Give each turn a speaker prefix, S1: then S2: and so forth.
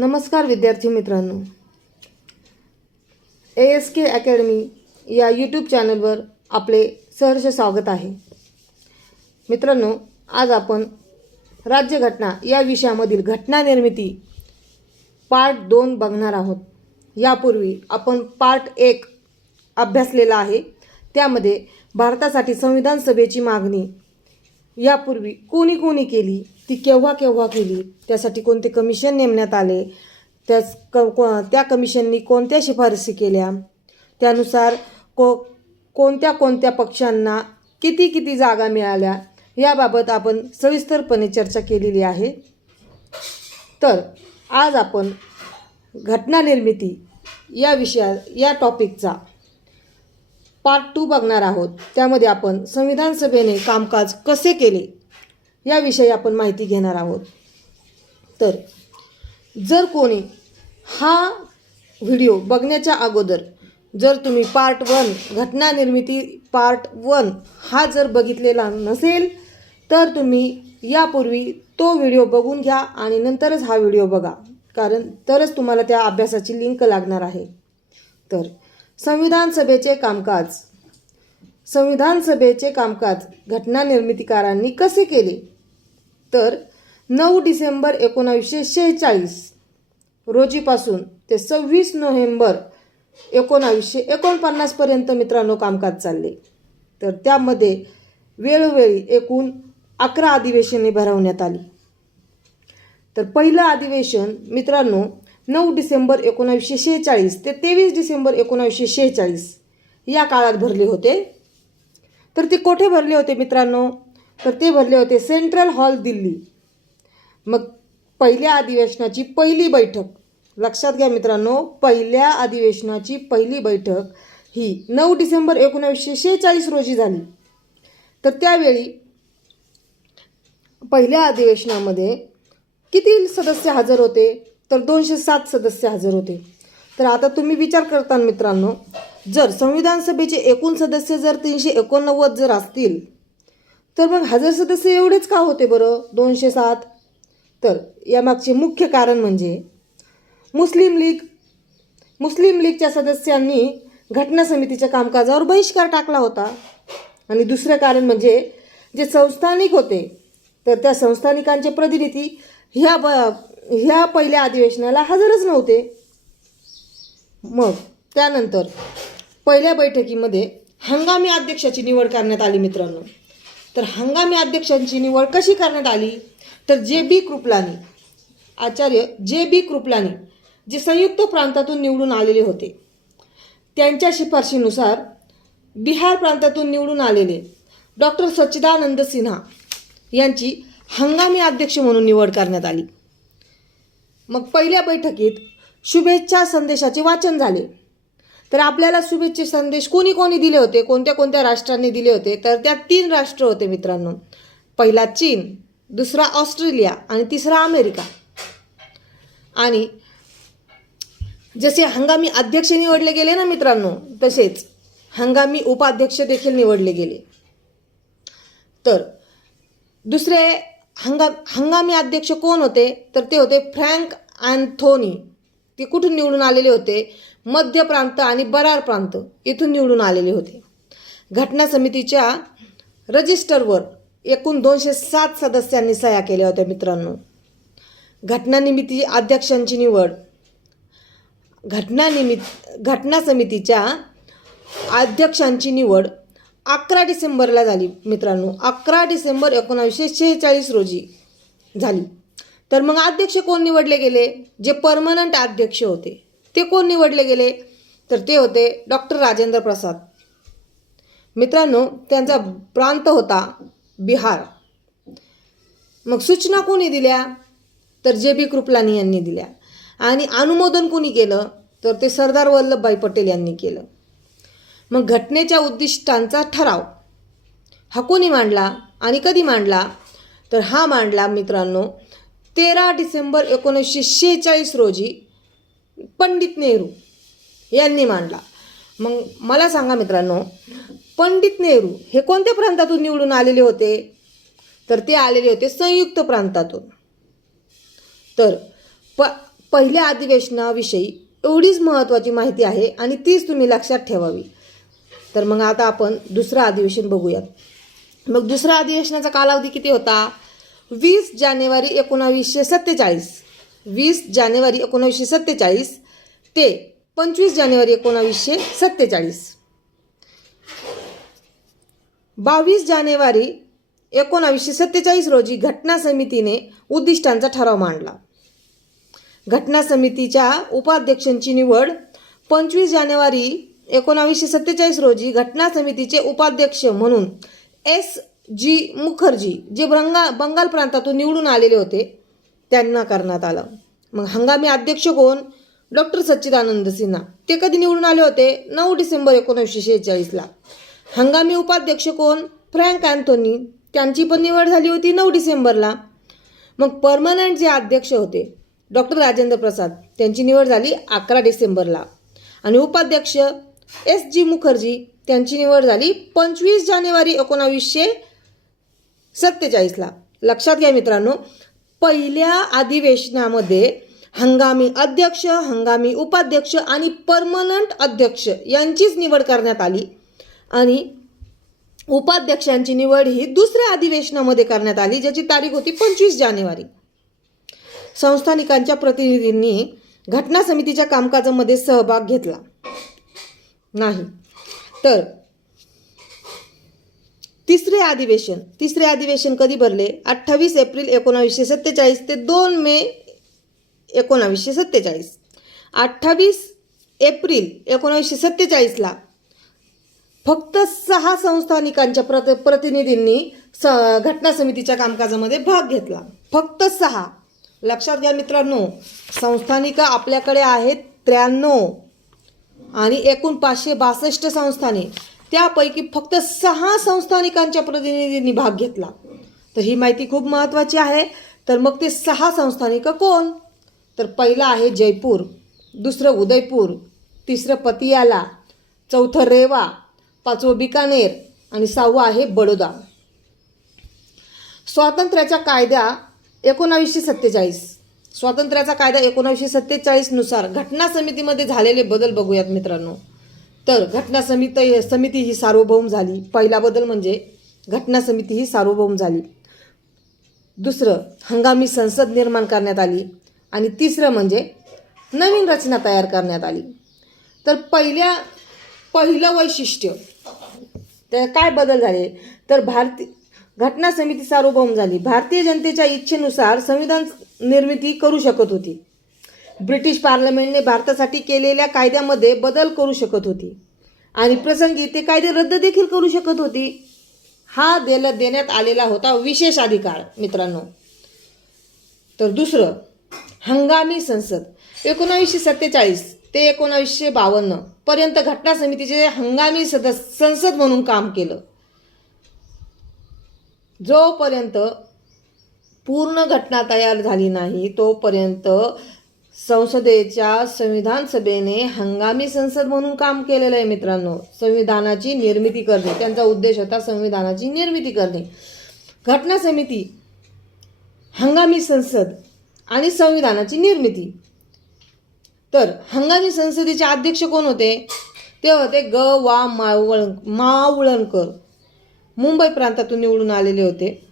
S1: नमस्कार विद्यार्थी मित्रांनो. ए एस के अकॅडमी या यूट्यूब चॅनलवर आपले सहर्ष स्वागत आहे. मित्रांनो आज आपण राज्यघटना या विषयामधील घटना निर्मिती पार्ट दोन बघणार आहोत. यापूर्वी आपण पार्ट एक अभ्यासलेला आहे. त्यामध्ये भारतासाठी संविधान सभेची मागणी यापूर्वी कोणी कोणी केली? ती केव्हा केव्हा केली? त्यासाठी कोणते कमिशन नेमण्यात आले? त्याच क को- त्या कमिशननी कोणत्या शिफारसी केल्या? त्यानुसार को कोणत्या कोणत्या पक्षांना किती किती जागा मिळाल्या? याबाबत आपण सविस्तरपणे चर्चा केलेली आहे. तर आज आपण घटना निर्मिती या विषया या टॉपिकचा पार्ट टू बघणार आहोत. त्यामध्ये आपण संविधान सभेने कामकाज कसे केले? याविषयी आपण माहिती घेणार आहोत. तर जर कोणी हा व्हिडिओ बघण्याच्या अगोदर जर तुम्ही पार्ट वन घटना निर्मिती पार्ट वन हा जर बघितलेला नसेल तर तुम्ही यापूर्वी तो व्हिडिओ बघून घ्या आणि नंतरच हा व्हिडिओ बघा. कारण तरच तुम्हाला त्या अभ्यासाची लिंक लागणार आहे. तर संविधान सभेचे कामकाज संविधान सभेचे कामकाज घटना निर्मितीकारांनी कसे केले? तर नऊ डिसेंबर एकोणावीसशे शेहेचाळीस रोजीपासून ते सव्वीस नोव्हेंबर एकोणावीसशे एकोणपन्नासपर्यंत मित्रांनो कामकाज चालले. तर त्यामध्ये वेळोवेळी एकूण अकरा अधिवेशने भरवण्यात आली. तर पहिलं अधिवेशन मित्रांनो नऊ डिसेंबर एकोणावीसशे शेहेचाळीस ते तेवीस डिसेंबर एकोणावीसशे शेहेचाळीस या काळात भरले होते. तर ते कोठे भरले होते मित्रांनो? तर ते भरले होते सेंट्रल हॉल दिल्ली. मग पहिल्या अधिवेशनाची पहिली बैठक. लक्षात घ्या मित्रांनो पहिल्या अधिवेशनाची पहिली बैठक ही नऊ डिसेंबर एकोणावीसशे शेहेचाळीस रोजी झाली. तर त्यावेळी पहिल्या अधिवेशनामध्ये किती सदस्य हजर होते? तर दोनशे सात सदस्य हजर होते. तर आता तुम्ही विचार करता मित्रांनो जर संविधान सभेचे एकूण सदस्य जर तीनशे एकोणनव्वद जर असतील तर मग हजर सदस्य एवढेच का होते बरं? दोनशे सात? तर यामागचे मुख्य कारण म्हणजे मुस्लिम लीग मुस्लिम लीगच्या सदस्यांनी घटना समितीच्या कामकाजावर बहिष्कार टाकला होता. आणि दुसरं कारण म्हणजे जे संस्थानिक होते तर त्या संस्थानिकांचे प्रतिनिधी ह्या ब ह्या पहिल्या अधिवेशनाला हजरच नव्हते. मग त्यानंतर पहिल्या बैठकीमध्ये हंगामी अध्यक्षाची निवड करण्यात आली मित्रांनो. तर हंगामी अध्यक्षांची निवड कशी करण्यात आली? तर जे बी कृपलानी आचार्य जे बी कृपलानी जे संयुक्त प्रांतातून निवडून आलेले होते त्यांच्या शिफारशीनुसार बिहार प्रांतातून निवडून आलेले डॉक्टर सच्चिदानंद सिन्हा यांची हंगामी अध्यक्ष म्हणून निवड करण्यात आली. मग पहिल्या बैठकीत शुभेच्छा संदेशाचे वाचन झाले. तर आपल्याला शुभेच्छा संदेश कोणी कोणी दिले होते? कोणत्या कोणत्या राष्ट्रांनी दिले होते? तर त्या तीन राष्ट्र होते मित्रांनो. पहिला चीन दुसरा ऑस्ट्रेलिया आणि तिसरा अमेरिका. आणि जसे हंगामी अध्यक्ष निवडले गेले ना मित्रांनो तसेच हंगामी उपाध्यक्ष देखील निवडले गेले. तर दुसरे हंगा हंगामी अध्यक्ष कोण होते? तर ते होते फ्रँक अँथोनी. ते कुठून निवडून आलेले होते? मध्य प्रांत आणि बरार प्रांत इथून निवडून आलेले होते. घटना समितीच्या रजिस्टरवर एकूण दोनशे सात सदस्यांनी सह्या केल्या होत्या मित्रांनो. घटनानिमित्ती अध्यक्षांची निवड. घटनानिमित्त घटना समितीच्या अध्यक्षांची निवड अकरा डिसेंबरला झाली मित्रांनो. अकरा डिसेंबर एकोणावीसशे शेहेचाळीस रोजी झाली. तर मग अध्यक्ष कोण निवडले गेले? जे परमनंट अध्यक्ष होते ते कोण निवडले गेले? तर ते होते डॉक्टर राजेंद्र प्रसाद. मित्रांनो त्यांचा प्रांत होता बिहार. मग सूचना कोणी दिल्या? तर जे बी कृपलानी यांनी दिल्या. आणि अनुमोदन कोणी केलं? तर ते सरदार वल्लभभाई पटेल यांनी केलं. मग घटनेच्या उद्दिष्टांचा ठराव. हा कोणी मांडला आणि कधी मांडला? तर हा मांडला मित्रांनो तेरा डिसेंबर एकोणीसशे शेहेचाळीस रोजी पंडित नेहरू यांनी मांडला. मग मला सांगा मित्रांनो पंडित नेहरू हे कोणत्या प्रांतातून निवडून आलेले होते? तर ते आलेले होते संयुक्त प्रांतातून. तर प पहिल्या अधिवेशनाविषयी एवढीच महत्त्वाची माहिती आहे आणि तीच तुम्ही लक्षात ठेवावी. तर मग आता आपण दुसरं अधिवेशन बघूयात. मग दुसऱ्या अधिवेशनाचा कालावधी किती होता? वीस जानेवारी एकोणावीसशे सत्तेचाळीस. वीस जानेवारी एकोणावीसशे सत्तेचाळीस ते पंचवीस जानेवारी एकोणावीसशे सत्तेचाळीस. बावीस जानेवारी एकोणावीसशे सत्तेचाळीस रोजी घटना समितीने उद्दिष्टांचा ठराव मांडला. घटना समितीच्या उपाध्यक्षांची निवड पंचवीस जानेवारी एकोणावीसशे सत्तेचाळीस रोजी घटना समितीचे उपाध्यक्ष म्हणून एस. जी मुखर्जी जे बंगा बंगाल प्रांतातून निवडून आलेले होते त्यांना करण्यात आलं. मग हंगामी अध्यक्ष कोण? डॉक्टर सच्चिदानंद सिन्हा. ते कधी निवडून आले होते? नऊ डिसेंबर एकोणीसशे शेहेचाळीसला हंगामी उपाध्यक्ष कोण? Frank Anthony. त्यांची पण निवड झाली होती नऊ डिसेंबरला मग परमनंट जे अध्यक्ष होते डॉक्टर राजेंद्र प्रसाद त्यांची निवड झाली अकरा डिसेंबरला आणि उपाध्यक्ष एस जी मुखर्जी त्यांची निवड झाली पंचवीस जानेवारी एकोणावीसशे सत्तेचाळीसला. लक्षात घ्या मित्रांनो पहिल्या अधिवेशनामध्ये हंगामी अध्यक्ष हंगामी उपाध्यक्ष आणि परमनंट अध्यक्ष यांचीच निवड करण्यात आली. आणि उपाध्यक्षांची निवड ही दुसऱ्या अधिवेशनामध्ये करण्यात आली ज्याची तारीख होती पंचवीस जानेवारी. संस्थानिकांच्या प्रतिनिधींनी घटना समितीच्या कामकाजामध्ये सहभाग घेतला. नाही. तर तिसरे अधिवेशन तिसरे अधिवेशन कधी भरले? अठ्ठावीस एप्रिल एकोणावीसशे सत्तेचाळीस ते दोन मे एकोणावीसशे सत्तेचाळीस. अठ्ठावीस एप्रिल एकोणावीसशे सत्तेचाळीसला फक्त सहा संस्थानिकांच्या प्रत प्रतिनिधींनी स घटना समितीच्या कामकाजामध्ये भाग घेतला. फक्त सहा. लक्षात घ्या मित्रांनो संस्थानिका आपल्याकडे आहेत त्र्याण्णव आणि एकूण पाचशे बासष्ट संस्थाने. त्यापैकी फक्त सहा संस्थानिकांच्या प्रतिनिधींनी भाग घेतला. तर ही माहिती खूप महत्त्वाची आहे. तर मग ते सहा संस्थानिक कोण? तर पहिलं आहे जयपूर दुसरं उदयपूर तिसरं पतियाला चौथं रेवा पाचवं बिकानेर आणि सहावं आहे बडोदा. स्वातंत्र्याच्या कायद्या एकोणावीसशे सत्तेचाळीस. स्वातंत्र्याचा कायदा एकोणावीसशे सत्तेचाळीसनुसार घटना समितीमध्ये झालेले बदल बघूयात मित्रांनो. तर घटना समिती समिती ही सार्वभौम झाली. पहिला बदल म्हणजे घटना समिती ही सार्वभौम झाली. दुसरं हंगामी संसद निर्माण करण्यात आली. आणि तिसरं म्हणजे नवीन रचना तयार करण्यात आली. तर पहिल्या पहिलं वैशिष्ट्य तर काय बदल झाले? तर भारती घटना समिती सार्वभौम झाली. भारतीय जनतेच्या इच्छेनुसार संविधान निर्मिती करू शकत होती. ब्रिटिश पार्लमेंटने भारतासाठी केलेल्या कायद्यामध्ये बदल करू शकत होती. आणि प्रसंगी ते कायदे रद्द देखील करू शकत होती. हा देला देण्यात आलेला होता विशेष अधिकार मित्रांनो. तर दुसरं हंगामी संसद. एकोणावीसशे सत्तेचाळीस ते एकोणावीसशे बावन्न पर्यंत घटना समितीचे हंगामी सदस्य संसद म्हणून काम केलं. जोपर्यंत पूर्ण घटना तयार झाली नाही तोपर्यंत संसदेच्या संविधान सभेने हंगामी संसद म्हणून काम केलेलं आहे मित्रांनो. संविधानाची निर्मिती करणे. त्यांचा उद्देश होता संविधानाची निर्मिती करणे. घटना समिती हंगामी संसद आणि संविधानाची निर्मिती. तर हंगामी संसदेचे अध्यक्ष कोण होते? ते होते ग. वा. मावळ मावळणकर मुंबई प्रांतातून निवडून आलेले होते.